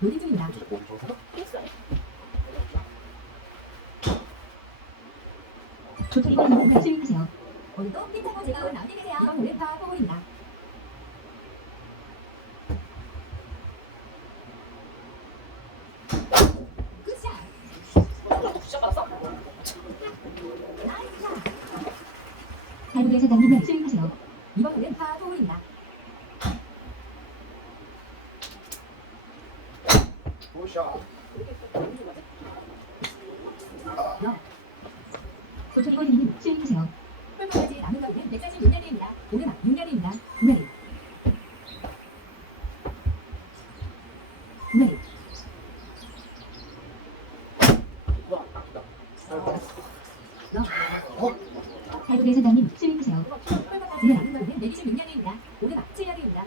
로딩 중입니다. 조토리님 수행하세요. 오늘도 삐타고 즐거운 라운딩 되세요. 이번 홀은 파4홀입니다. 굿샷. 굿샷 받았어? 나이스 샷. 한국의 사장님 수행하세요. 이번 홀은 파4홀입니다. 굿샷. 조토리님 수행하세요. 홀까지 남은 거리는 146야드입니다. 오르막 6야드입니다. 레디. 레디. 한국의 사장님 수행하세요. 홀까지 남은 거리는 126야드입니다. 오르막 7야드입니다.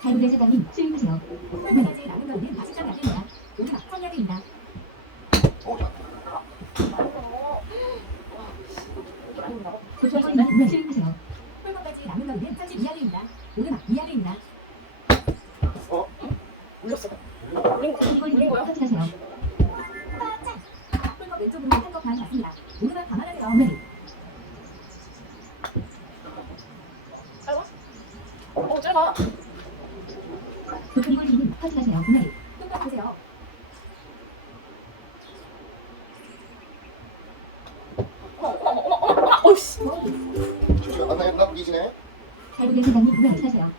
한국의 사장님 수행하세요. 홀까지 남은 거리는 43야드입니다. 오르막 3야드입니다. 조토리님 수행하세요. 홀까지 남은 거리는 32야드입니다. 오르막 2야드입니다. 올렸어. 올린 거야? 터치하세요. 홀컵 왼쪽으로 한컵 반 맞습니다. 오르막 감안하세요. 레디. 짧아? 짧아. 조토리님 터치하세요. 레디. 뚱뚱 보세요. 어이씨. 안 나겠다, 이지네. 한국의 사장님 터치하세요.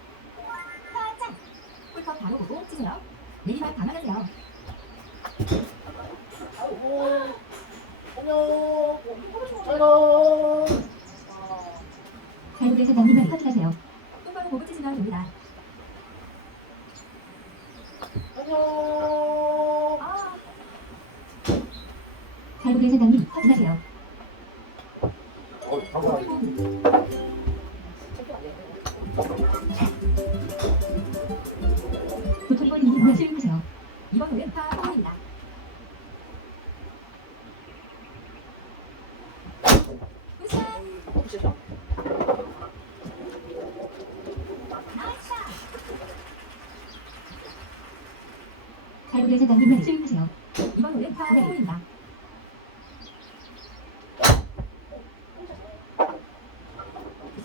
홀컵 바로 보고 치세요. 내리막 감안하세요. 안녕. 잘 가. 한국의 사장님 터치하세요. 똑바로 보고 치시면 됩니다. 안녕. 아, 한국의 사장님 터치하세요. 감사합니다. 조토리님 수행하세요. 이번 홀은 파4홀입니다. 굿샷. 굿샷. 나이스 샷. 한국의 사장님 수행하세요. 이번 홀은 파4홀입니다.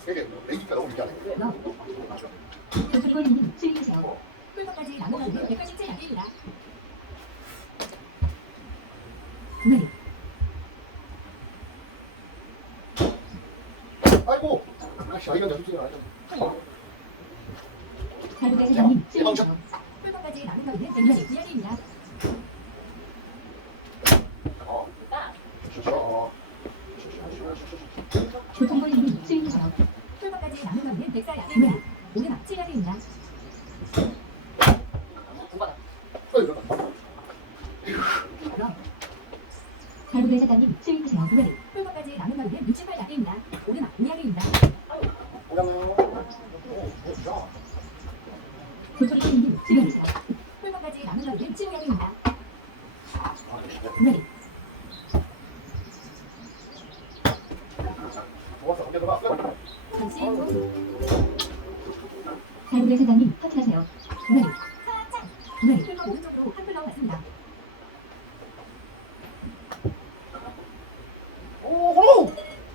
세개 레이지가 너무 미안해. 조토리님 수행하세요. 홀컵까지 남은 거리는 187야드입니다. 레디. 아이고. 아씨, 아이가 연습생을 안 하잖아. 한국의 사장님 수행하세요. 홀컵까지 남은 거리는 169야드입니다. 조토리님 수행하세요. 홀컵까지 남은 거리는 104야드입니다. 오르막 7야드입니다. 한국의 사장님 수행하세요. 레디. 홀컵까지 남은 거리는 68야드입니다. 오르막 2야드입니다. 조토리님 수행하세요. 홀컵까지 남은 거리는 7야드입니다. 레디. 잠시 후. 한국의 사장님 터치하세요. 레디. 레디. 홀컵 오른쪽으로 한 플러 갔습니다.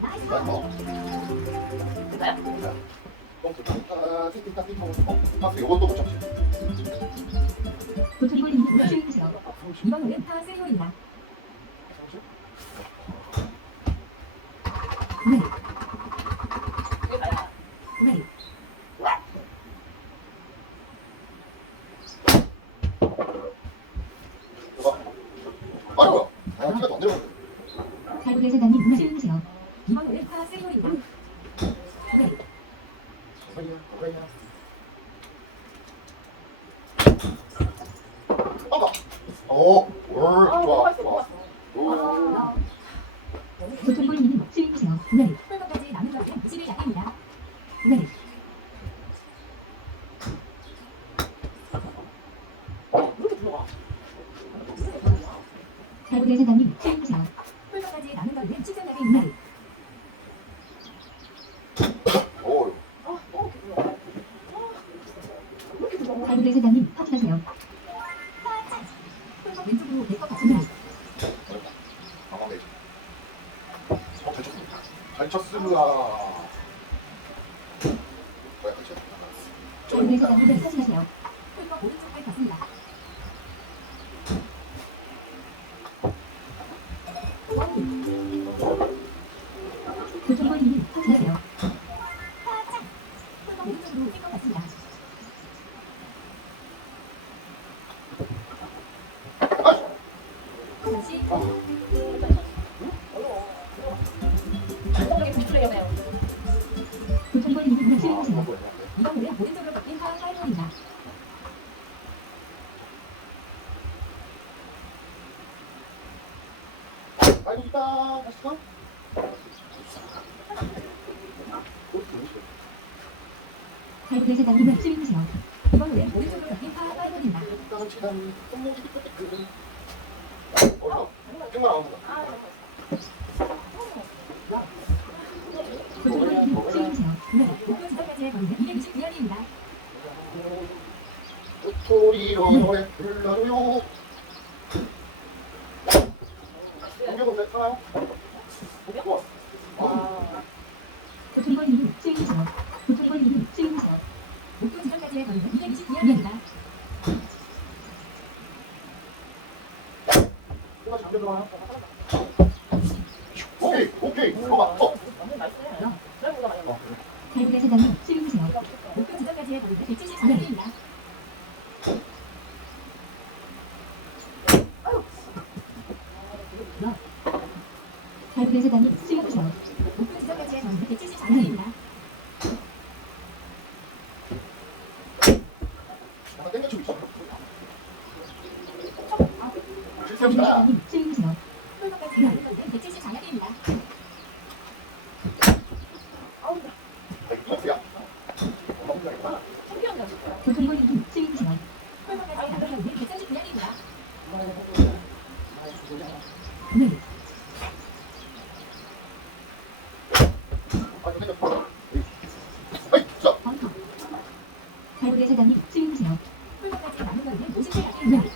나이스 샷. 이것도 못 참지. 조토리님 수행하세요. 이번 홀은 파3홀입니다. 레디. 레디. 아이고, 아, 키가 더 안 내려가. 한국의 사장님 수행하세요. 이번 홀은 파3홀입니다. 레디. 좋아, 좋아. 조토리님 수행하세요. 레디. 홀컵까지 남은 거리는 21야드입니다. 레디. 이렇게 들어가. 한국의 사장님 수행하세요. 홀컵까지 남은 거리는 17야드입니다. 오, 간쳤습니다. 뭐야, 간쳤? 가이드 대사장님 사진하세요. 홀과 오른쪽 발 닿습니다. 교통벌이님 사진하세요. 홀과 오른쪽으로 뛸것 같습니다. 다시 안정적인 빅플레이어네요. 교통벌이님 수행하세요. 이번 홀에 오른쪽으로 바뀐 파 5입니다. 아이고 있다. 다시 가. 가이드 대사장님 수행하세요. 이번 홀에 오른쪽으로 바뀐 파 5입니다. 일단은 최단 손목이 삐끗삐끗. 정말 안 온다. 교통벌이님 수행하세요. 네, 목표 지점까지의 거리는 229야드입니다. 도토리로 노래 불러줘요. 공격은 왜 타나요? 좋아. 아, 교통벌이님 수행하세요. 교통벌이님 수행하세요. 목표 지점까지의 거리는 229야드입니다. 누가 잠겨 들어가요? 오케이, 오케이. 봐봐. 너무 나이스. 드라이브가 많이 나. 가이드 대사장님 수행하세요. 목표 지점까지의 거리는 174야드입니다. 가이드 대사장님 수행하세요. 목표 지점까지의 거리는 174야드입니다. 약간 땡겨치고 있어. 가이드 실수합니다. 대사장님 수행하세요. 홀까지 가는 거리는 174야드입니다. 야. 챔피언이야, 진짜. 교통벌이님 수행하세요. 홀까지 가는 거리는 139야드입니다. 네. 아, 땡겨. 에이, 자. 벙커. 가이드 대사장님 수행하세요. 홀까지 가는 거리는 57야드입니다.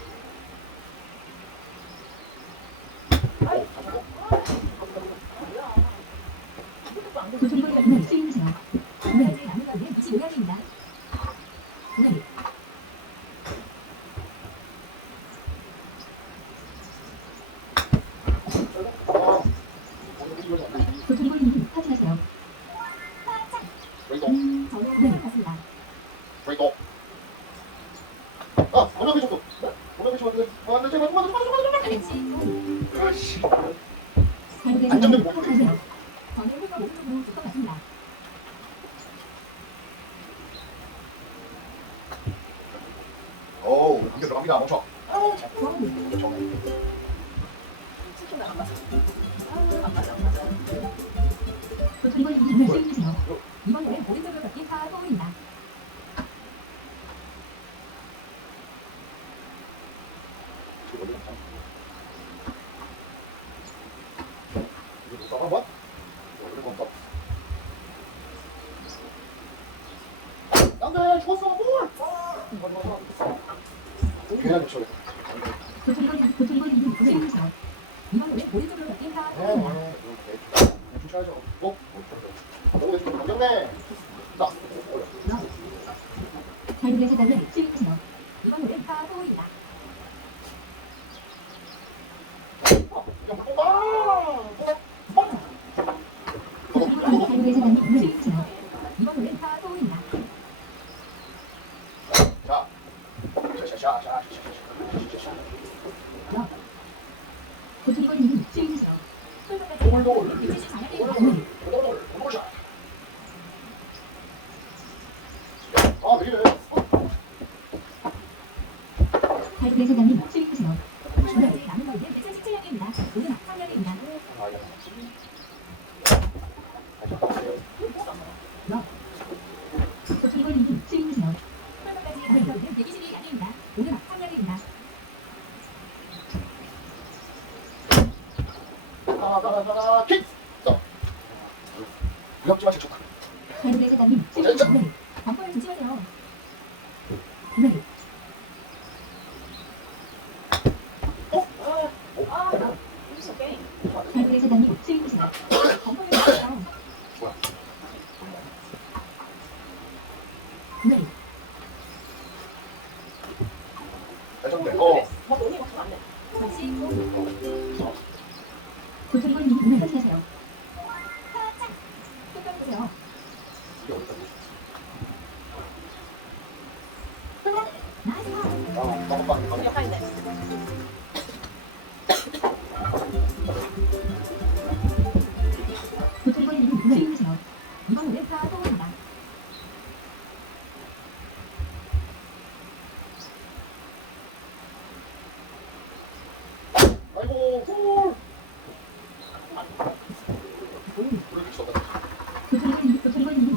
교통벌이님 수행하세요. 홀까지 가는 거리는 25야드입니다. 네, 교통벌이님 사진하세요. 브레이크, 전혀 네, 같습니다. 브레이크. 아, 오늘 해줬어. 오늘 해줬는데. 아, 안 돼, 제발, 그만. 다시 아씨. 가이드 안정된 대사장님 사진하세요. 전혀 홀과 오른쪽으로 뛸것 같습니다. 어우, 감겨 들어갑니다. 멈춰. 챔피언 안 맞아. 안 맞아, 안 맞아. 교통벌이님 수행하세요. 이번 홀에 오른쪽으로 바뀐 파 4입니다. 이거 한번. 안돼, 죽었어, 뭘? 괜히 못 쳐요. 교통벌이님 수행하세요. 이번 홀에 오른쪽으로 바뀐 파 4입니다. 좀 쳐야죠. 어? 너무 좀 감겼네. 나. 가이드 대사장님 수행하세요. 이번 홀에 파 4입니다. 가이드 대사장님 수행하세요. 이번 홀에 파 4입니다. 자. 샤샤샤샤. 교통벌이님 수행하세요. 홀까지 가는 거리는 174야드입니다. 아, 왜 이래? 가이드 대사장님 수행하세요. 홀까지 가는 거리는 137야드입니다. 오늘 앞상야드입니다. 아, 야. 교통벌이님 수행하세요. 홀까지 가는 거리는 122야드입니다. 오늘 앞상야드입니다. 가가가 킥! 써. 위협지만 재촉. 가이드 대사장님 수행하세요. 네, 범퍼를 조심하세요. 네, 아, 나. 무슨 게임. 가이드 대사장님 수행하세요. 범퍼를 조심하세요.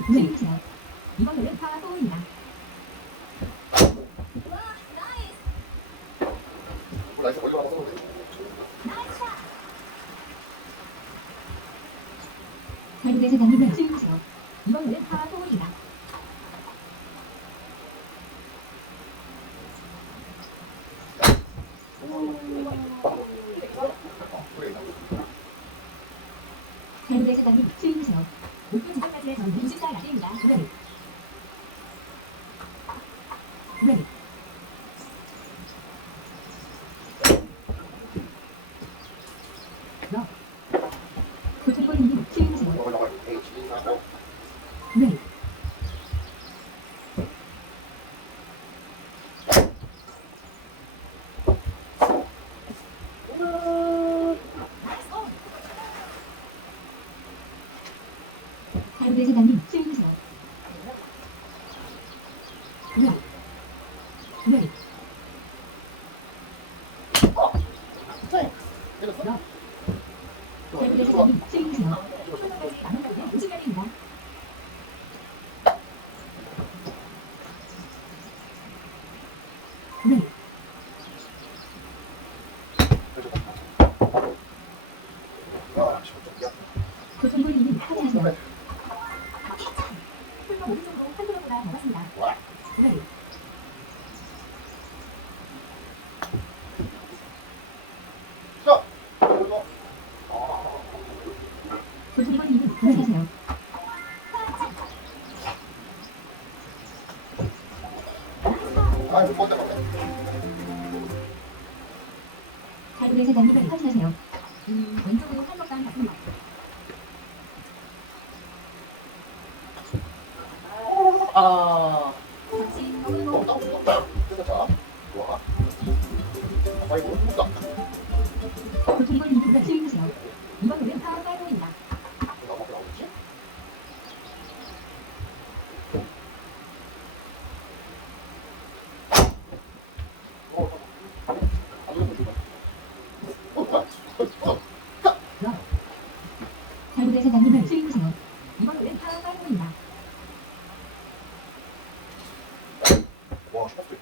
수행하세요. 이번 홀은 파4입니다. 나이스 멀리 가서 써도 돼. 발굴의 사장님 수행하세요. 이번 홀은 파4입니다. 그래 있나? 발굴의 사장님 수행하세요. 목표 지점까지의 전 24야드입니다. 레디. 레디. 도청벌님 수행하세요. 나가 H 하고 레디. 발굴의 사장님 수행하세요. 레디. 레디. 때렸어? 발굴의 사장님 수행하세요. 홀까지 남은 거리는 90야드입니다. 레디. 야, 지금 도청벌님 확인하세요. 홀과 오른쪽으로 한 그램보다 더 갔습니다. 레디. 자, 그리고 도청벌님 확인하세요. 아이 못 봤다. 발굴의 사장님 확인하세요. 왼쪽으로 한 것당 갔습니다. 아, 다시 너무 딱 붙었다. 그래서 자, 좋아. 아이 못 붙다. 도청벌님 수행하세요. 이번 홀은 파5입니다. 너무 나오지? 발굴의 사장님 수행하세요. 이번 홀은 파5입니다. 와, 슈퍼스.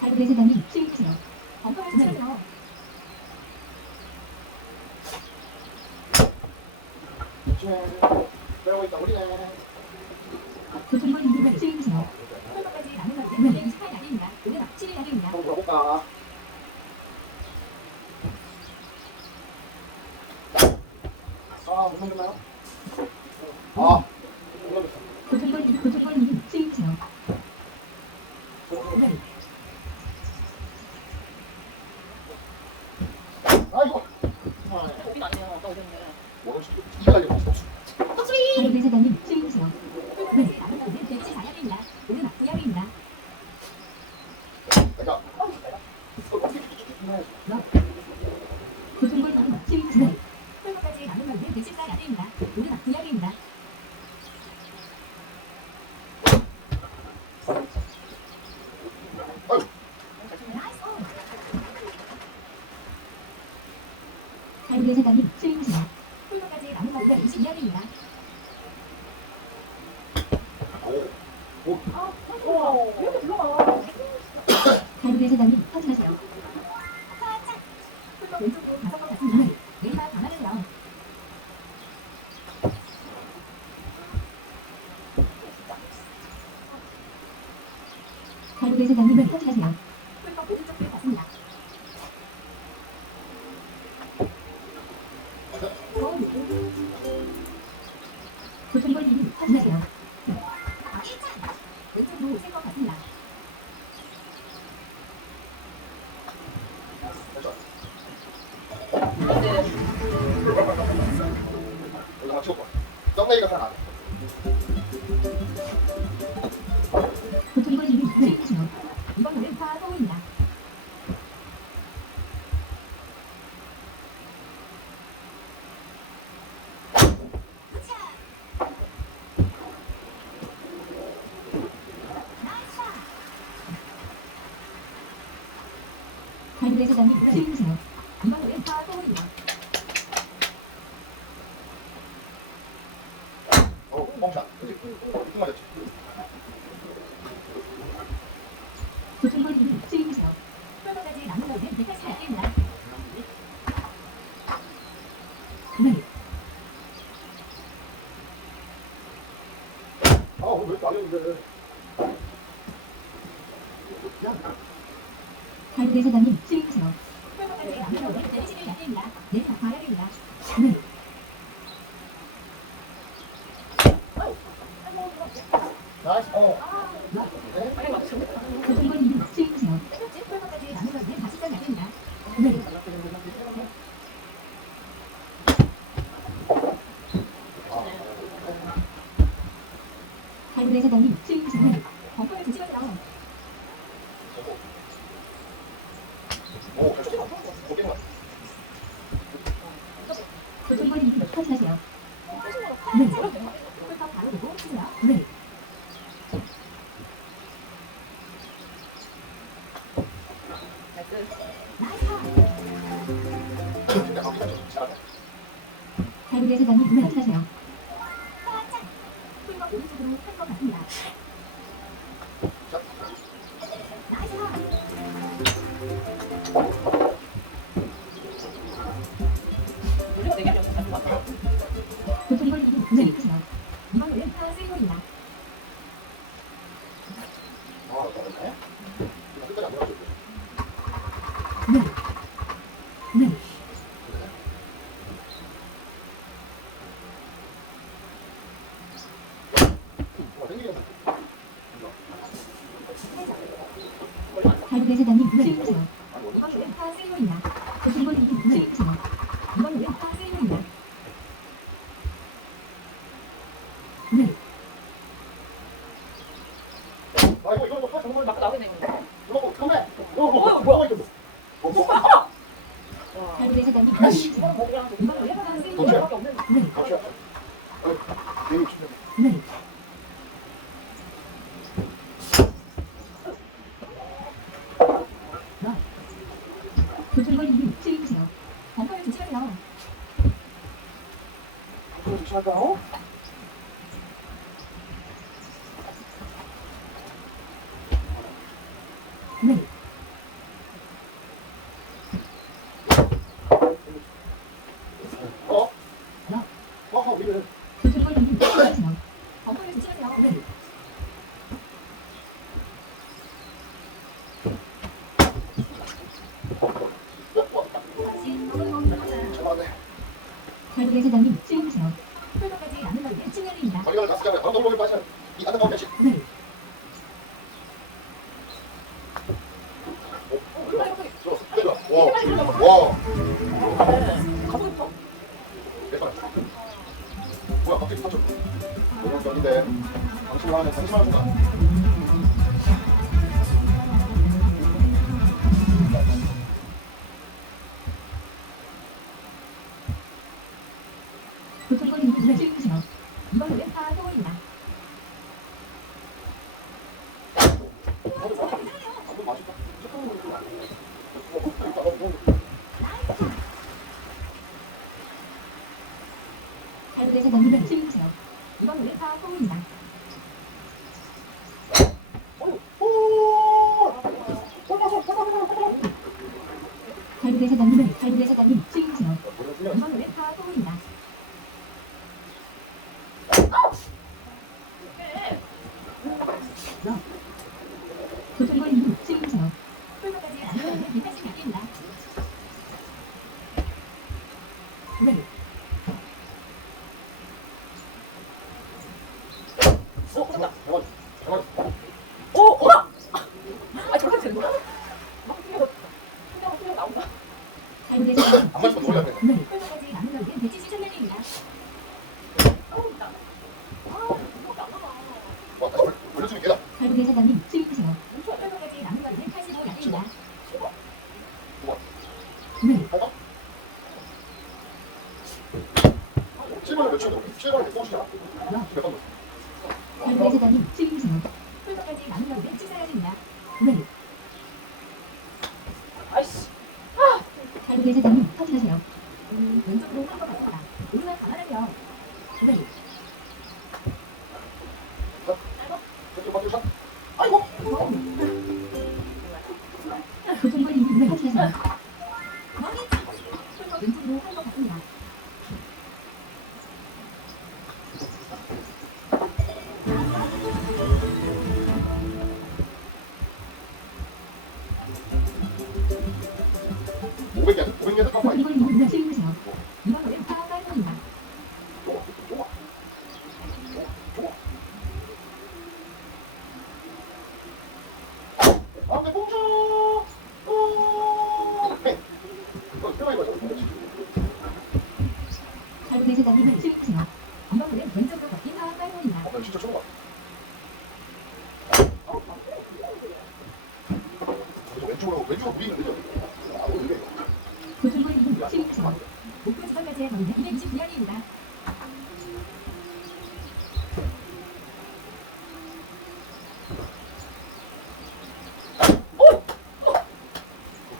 발굴의 사장님 수행하세요. 범퍼를 주세요. 배우고 있다 우리네. 도청벌님 수행하세요. 홀까지 남은 거리는 28야드입니다. 오른 앞 7야드입니다. 한번 물어볼까? 아, 못 넘겼나요? 아, 못 넘겼어. 도청벌님 수행하세요. 레디. 아이고. 고민 아니에요. 아까 오셨네. 뭐를 시키고 이갈리 없어. 발굴의 사장님 수행하세요. 홀까지 남은 거리는 114야드입니다. 오른 앞 9야드입니다. 내가 도청벌님 수행하세요. 홀까지 남은 거리는 114야드입니다. 오른 앞 9야드입니다. 아유, 발굴의 사장님 수행하세요. 홀까지 남은 거리는 22야드입니다. 오, 왜 이렇게 불러봐. 발굴의 사장님 확인하세요. 홀과 왼쪽으로 5번 갔습니다. 내리막 강하는 라운. 발굴의 사장님 확인하세요. 홀과 오른쪽으로 갔습니다. 도청벌님 확인하세요. 왼쪽으로 셀것 같습니다. 근데 여기 한번 치워봐. 썸네일가 잘 안. 도청벌님 수행하세요. 이번 홀은 파4입니다. 발굴의 사장님 수행하세요. 이번 홀은 파 갈고리 사장님 수행하세요. 풀버까지 남는 가운데 내리시는 야대입니다. 네, 과약입니다. 네. 나이스. 빨리 맞춰. 교통거리 2분 수행하세요. 풀버까지 남는 가운데 40점 야대입니다. 네. 갈고리 사장님 수행하세요. 벙커를 조심하세요. 오, 잘 쳤어. 고개만. 교통거리 2분 터치하세요. 네. 풀컵 바로 보고 치세요. 네. 근데 거기가 좀 잘하네. 갈고리 사장님 터치하세요. 풀컵 오른쪽으로 할것 같습니다. 자, 우리가 내게 하려고 가지고 왔어. 교통거리 2분 수행하세요. 이번 홀은 파 스윙홀입니다. 아, 잘했네. 이거 끝까지 안 들어가죠. 네. 네. 생기겠네. 갈고리 사장님 수행하세요. 아니, 원래 이번 홀은 파 스윙홀입니다. 교통거리 2분 수행하세요. 이번 홀은 파 스윙홀입니다. 네. 아, 이거 정말 막 나오겠네. 이거 처음에. 뭐야? 갈고리 사장님 아이씨. 수행하세요. 이번 홀은 파 도착. 스윙홀입니다. 네. 거치야. 게임 치면. 네. 교통거리 2분 수행하세요. 벙커를 조심하세요. 그거 조심할까요? 네. 어? 이래. 교통거리 2분 수행하세요. 벙커를 조심하세요. 네. 다시 스윙홀입니다. 잘 맞네. 갈고리 사장님 수행하세요. 풀컵까지 남는 가운데 7야대입니다. 거리가 갔으면 바로 넘어오길 빠지면 이 안에 가면 몇씩. 네. 와. 가보고 싶어. 대박. 뭐야 갑자기 스타트. 너무 경인데 당신을 하면 당신만 본다. 교통거리 2분 수행하세요. 이번 홀은 파 스윙홀입니다. 한번 마실까? 갈고리 사장님 수행하세요. 이번 홀은 파 스윙홀입니다. 갈고리 사장님 수행하세요. 이번 홀은 파 스윙홀입니다. 교통거리 2분 수행하세요. 풀컵까지 남는 가운데 180야대입니다. 네. 됐다. 대박. 오, 오라. 아, 저렇게 되는 거야? 막 튕겨 나온다. 갈고리 사장님 안 마시면 놀려야 돼. 네. 풀컵까지 남는 가운데 173야대입니다. 와 다시 올려주면 계단. 갈고리 사장님 수행하세요. 풀컵까지 남는 가운데 85야대입니다. 네. 봐봐. 7번에 몇 초? 7번에 몇 번이야? 몇 번? 갈고리 사장님 수행하세요. 풀컵까지 남는 가운데 74야대입니다. 네. 아이씨. 갈고리 사장님 터치하세요. 왼쪽으로 한것 같습니다. 오르막 감안하세요. 네. 저쪽 바퀴 샷. 아이고. 교통거리 2분 터치하세요. 풀컵 왼쪽으로 한것 같습니다. 500개, 500개 깜빡이. 도전벌이님 치우세요. 이번 노래 파파이브입니다. 좋아, 좋아. 아, 내 공주. 네. 이거 들어가 이거. 달고대사장님 치우세요. 이번 노래 왼쪽으로 걷기 파파이브입니다. 나 진짜 처음 봐. 왼쪽으로 우리는 그죠? 아, 이게 도전벌이님 치우세요. 목표 지점까지의 거리는 229야리입니다.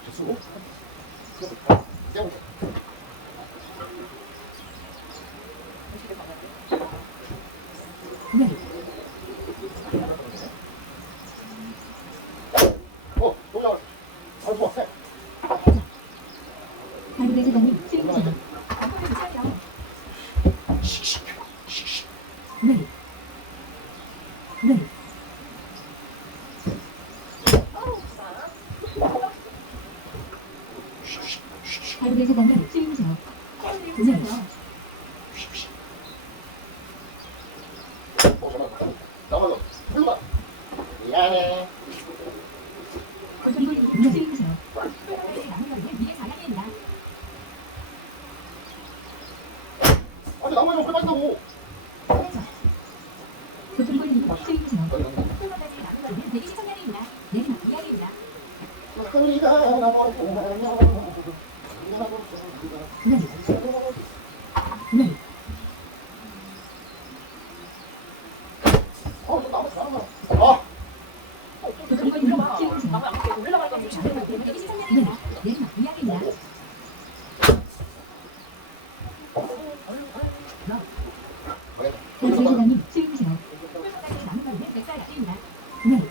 됐어. 깨고. 네. 도전. 아, 좋아. 해. 달고대사장님 치우세요. 방법을 유지하세요. 씩씩. 씩씩. 네. 네. 씩씩. 씩씩. 달고대사장님 치우세요. 네. 조심하세요. 씩씩. 잠깐만. 나가서 풀로 가. 미안해. 도전벌이님 치우세요. 풀까지 남은 거리는 204야리입니다. 아니, 나무에 왜 빠진다고? 그렇죠. 도전벌이님 치우세요. 풀까지 남은 거리는 123야리입니다. 내리막 2야리입니다. 네. 네. 도전벌이님 치우세요. 올라갈 건 조심해. 123야리입니다. 내리막 2야리입니다. 달고대사장님 치우세요. 풀까지 남은 거리는 104야리입니다. 네.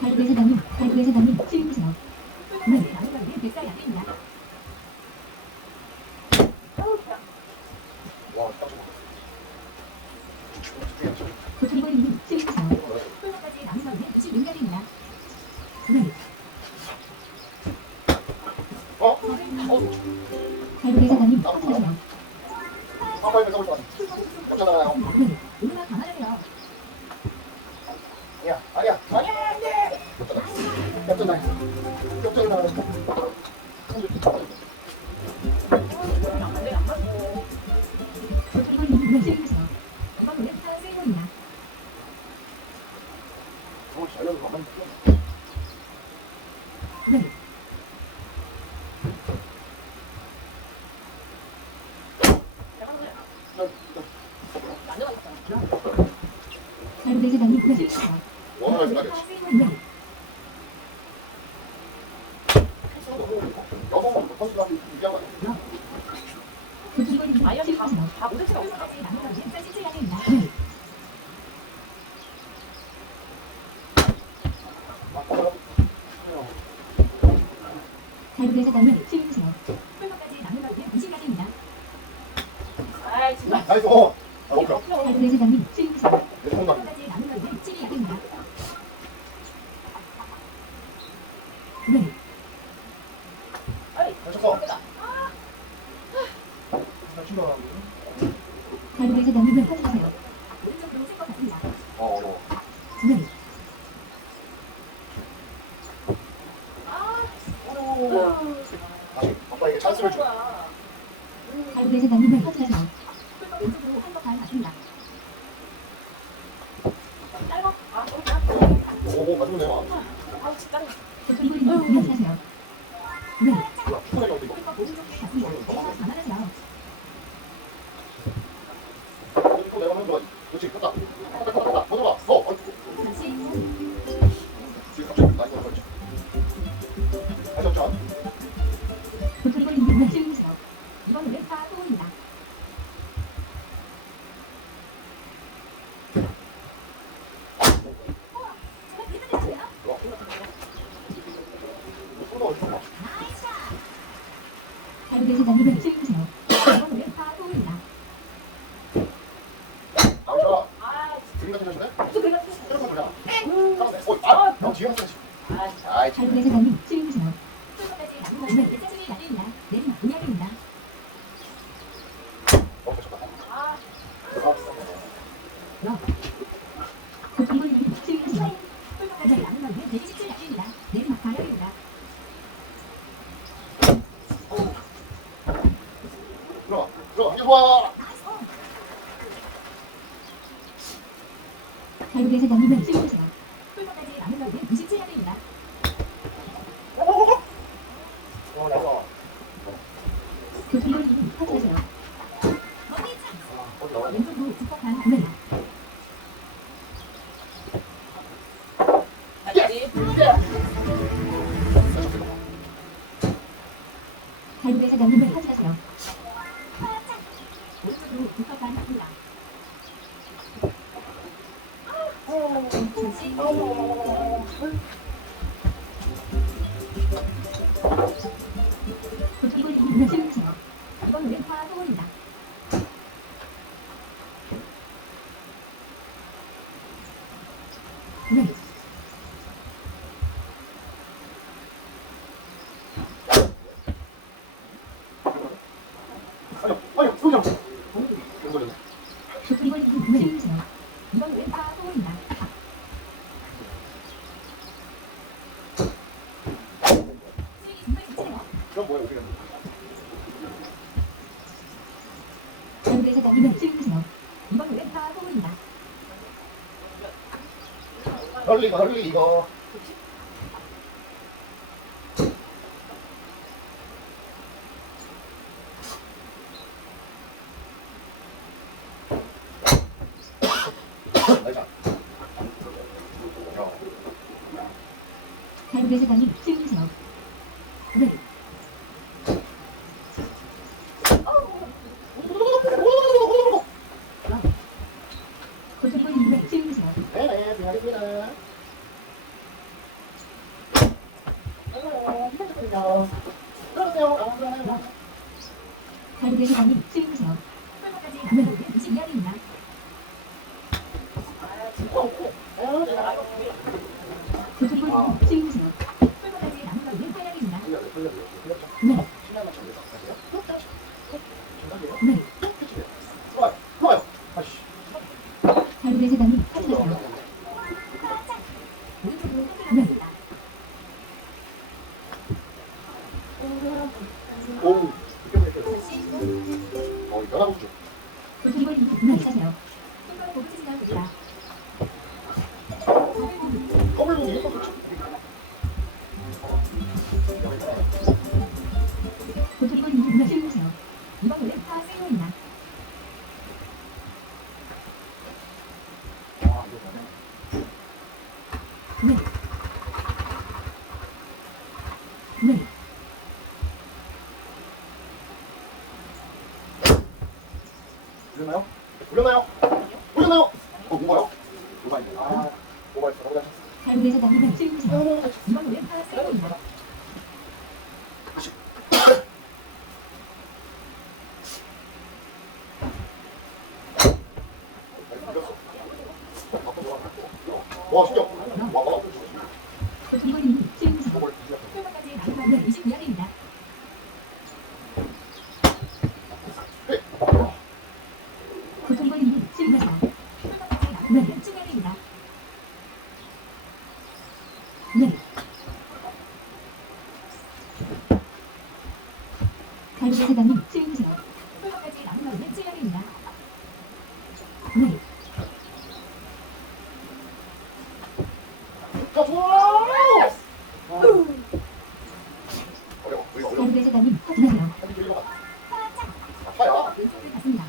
달고대사장님 치우세요. 풀까지 남은 거리는 104야리입니다. 도전벌이님 치우세요. 풀까지 남은 거리는 26야리입니다. 네. 달고대사장님 터지세요. 네. 오르막 강화하세요. 도전벌이님 치우세요. 이번 노래 파세이브입니다. 네. 달고대사장님 치우세요. 파세이브입니다. 도전벌이님 아이언이 치우세요. 다 모델체가 없어. 풀까지 남은 거리는 147야리입니다. 네. 달고대사장님 치우세요. 풀까지 남은 거리는 20야리입니다. 아이 정말. 달고대사장님 치우세요. 풀까지 남은 거리는 12야리입니다. 네. 아이 달고대사장님 터지세요. 오른쪽으로 쓸것 같습니다. 어려워. 네. 다시 아빠에게 찬스를 줘. 달고대사장님 터지세요. 풀과 왼쪽으로 한것 같습니다. 짧아. 아 오, 가지고 내와. 아우 진짜. 도전벌이님 터지세요. 네. 뭐야, 축구장이 어디 있어? 풀과 오른쪽으로 같습니다. 풀과 강화하세요. 또 내가 하는 거지. 그렇지, 됐다. 됐다. 더 들어가. 더. 아이고. 다시 지금 갑자기 나이가 걸지. 다시 한번. 도전벌이님 치우세요. 이번 노래 파소입니다. 정말 비슷하세요? 달고대사장님 치우세요. 이번 노래 파소입니다. 나오셔. 아 그림 같은 거 주네? 또 내가 이렇게 보자. 어, 아, 뒤에 갔어야지. 아, 아이, 발굴의 사장님 수용하세요. 풀까지 남은 거리는 내차진이 야대입니다. 내리막 동약입니다. 쳤다. 아, 고통골님 수용하세요. 풀까지 남은 거리는 127 야대입니다. 내리막 가격입니다. 들어가. 들어가. 이게 좋아. 발굴의 사장님 수용하세요. 풀까지 남은 거리는 97 야대입니다. 나가. 고통골님 확인하세요. 머리 참. 어디 나와? 왼쪽으로 축복한 구매입니다. 아직. 발굴의 사장님 확인하세요. 오른쪽으로 축복한 구매입니다. 조심. 고통골님 수용하세요. 이번 왼파 소원입니다. 네. 아니, 소장. 이거는 고통골님 수용하세요. 이번 왼파 소원입니다. 그럼 뭐야, 우리는. 발굴의 사장님 수용하세요. 이번 왼파 소원입니다. 널리 이거. 나이스. 발굴의 사장님 수용하세요. 네. 고통골님 수용하세요. 네네, 들어가겠습니다. 들어가세요. 발굴의 사장님 수용하세요. 풀까지 남은 거리는 22야대입니다. 고통골님 수용하세요. 풀까지 남은 거리는 8야대입니다. 네. 네. 좋아요. 아씨. 발굴의 사장님 확인하세요. 오른쪽으로 땡겨갑니다. 오. 연합 주. 고통골님 확인하세요. 손가락 보고 치시면 됩니다. 더블분이 고통골님 수용하세요. 이번 왼파 세로입니다. 네. 네. 불렸나요? 불렸나요? 불렸나요? 뭐가요? 뭐가 있네. 뭐가 있어? 뭐가 있어? 발굴의 사장님 수용하세요. 이번 왼파 세로입니다. 와, 신기해. 와. 고통골님 수용하세요. 풀까지 남은 거리는 22야대입니다. 고통골님 수용하세요. 풀까지 남은 거리는 7야대입니다. 네. 발굴의 사장님 수용하세요. 풀까지 남은 거리는 7야대입니다. 네. 자, 좋아. 어려워. 발굴의 사장님 확인하세요. 아파요. 왼쪽으로 갔습니다.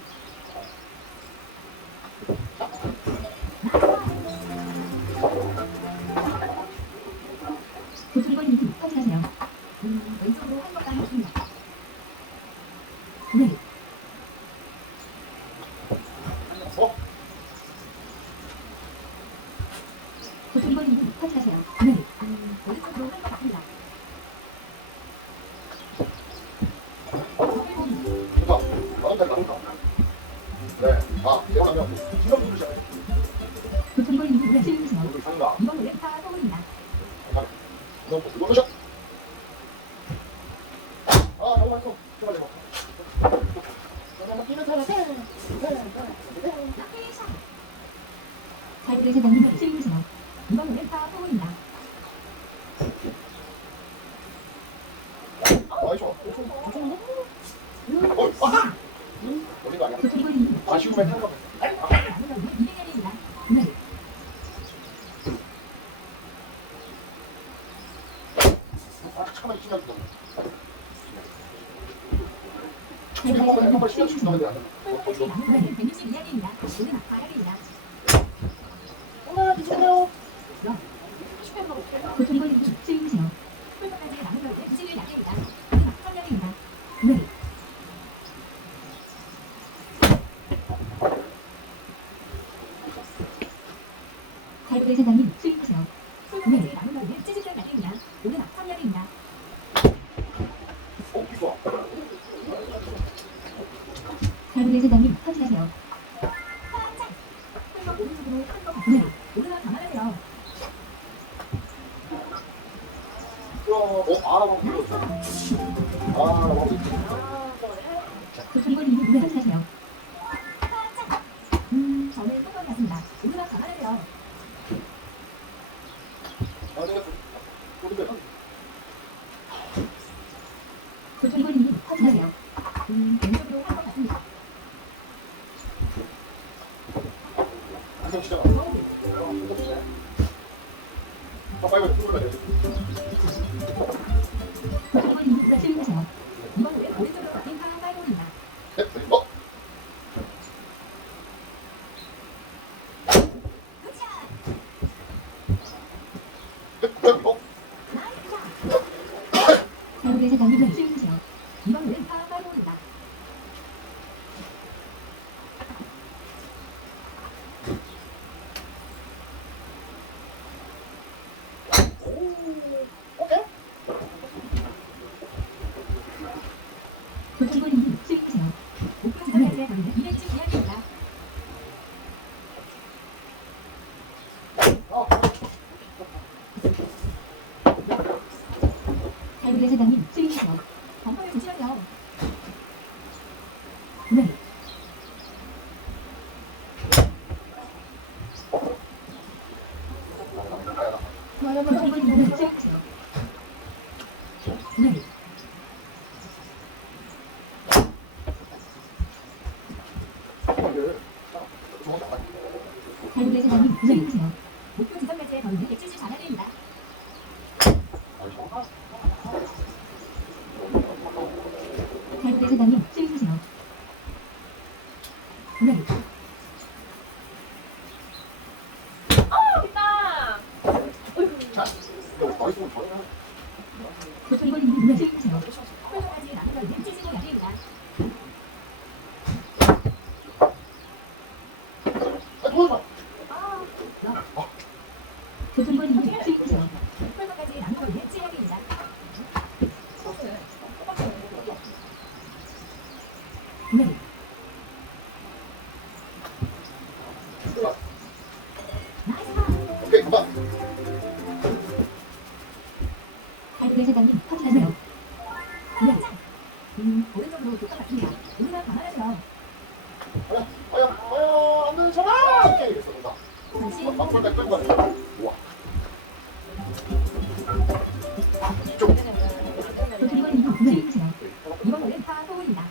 고통골님 확인하세요. 왼쪽으로 한 번만 했습니다. 네. 어? 고통골님 확인하세요. 네. 오른쪽으로 한 번 갔습니다. 좋다. 나온다. 네. 대박이면 지금 부르셔야 돼. 고통골님 수용하세요. 여기 산다. 이번 왼파 소원입니다. 또 이거 샷. 아, 너무 맛있어. 제발 제발. 갈고리 사장님 수행하세요. 이번 홀은 파 포홀입니다. 아, 좋아. 아! 올린 거 아니야? 도토리머리님 아쉬움에 탄 거. 남은 거리는 200야드입니다. 네. 아, 잠깐만 이쯤 놔두자. 갈고리 한번 사장님 시간 주면 수행하세요. 돼. 남은 거리는 162야드입니다. 홀은 바닥입니다. 엄마 드세요. 도토리머리님 수행하세요. 홀까지 남은 거리는 91야드입니다. 홀은 3야드입니다. 네. 갈고리 사장님 수행하세요. 홀까지 남은 거리는 73야드입니다. 홀은 3야드입니다. 좋아. 갈고리 사장님 터치하세요. 홀과 오른쪽으로 큰거 같아요. 홀은 감안하세요. 도토리머리님 터치하세요. 저는 똑바로 갔습니다. 홀은 감안하세요. 도토리머리님 터치하세요. 왼쪽으로 한거 같습니다. 도토리머리님 수행하세요. 이번 홀은 오른쪽으로 바뀐 파 파이홀입니다. 갈고리 사장님 수행하세요. 이번 홀은 파 파이홀입니다. 도토리머리님 수행하세요. 목표 지점까지의 거리는 270야드입니다. 갈고리 사장님 수행하세요. 범퍼를 조심하세요. 네. 도토리머리님 수행하세요. 네. 갈고리 사장님 수행하세요. 목표 지점까지의 거리는 174야드입니다. 갈고리 사장님 수행하세요. 네. 도토리머리님 수행하세요. 홀까지 남은 거리는 75야드입니다. 도토리머리님 수행하세요. 홀까지 남은 거리는 7야드입니다. 네. 갈고리 사장님 터치하세요. 네. 오른쪽으로 독감 같습니다. 우리가 감안하세요. 다시 도토리머리님 수행하세요. 이번 홀은 파 포홀입니다.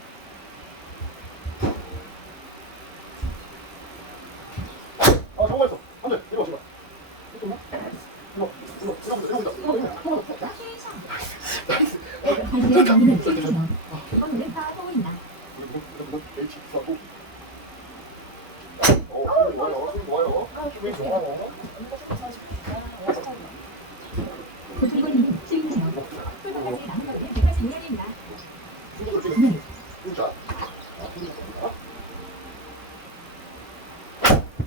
갈고리 사장님 수행하세요. 이번 홀은 파 포홀입니다. 도토리머리님 수행하세요. 홀까지 남은 거리는 186야드입니다. 네.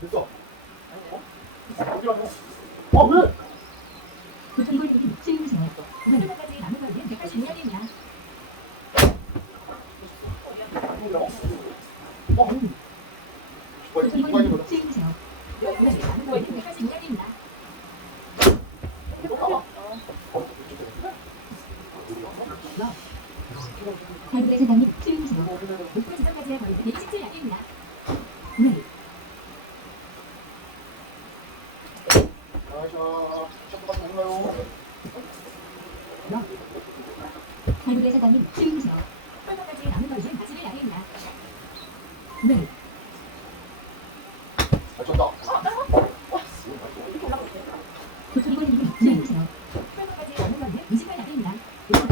됐어. 아, 왜? 도토리머리님 수행하세요. 홀까지 남은 거리는 186야드입니다. 도토리머리님 수행하세요. 홀까지 남은 거리는 186야드입니다. 사장님 주의주세요. 펄펄까지 남은 거리는 41야드입니다. 네. 잘 쳤다. 도토리골님 주의주세요. 펄펄까지 남은 거리는 28야드입니다. 이거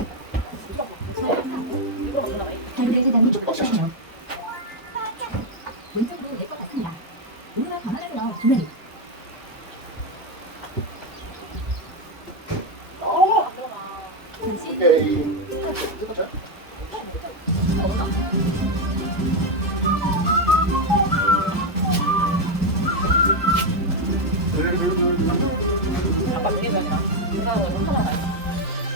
먼저 나와요. 가운데 사장님 주의주세요. 왼쪽으로 낼것 같습니다. 오르막 감안하세요. 네. 안 들어가. 잠시 오케이. 나온다.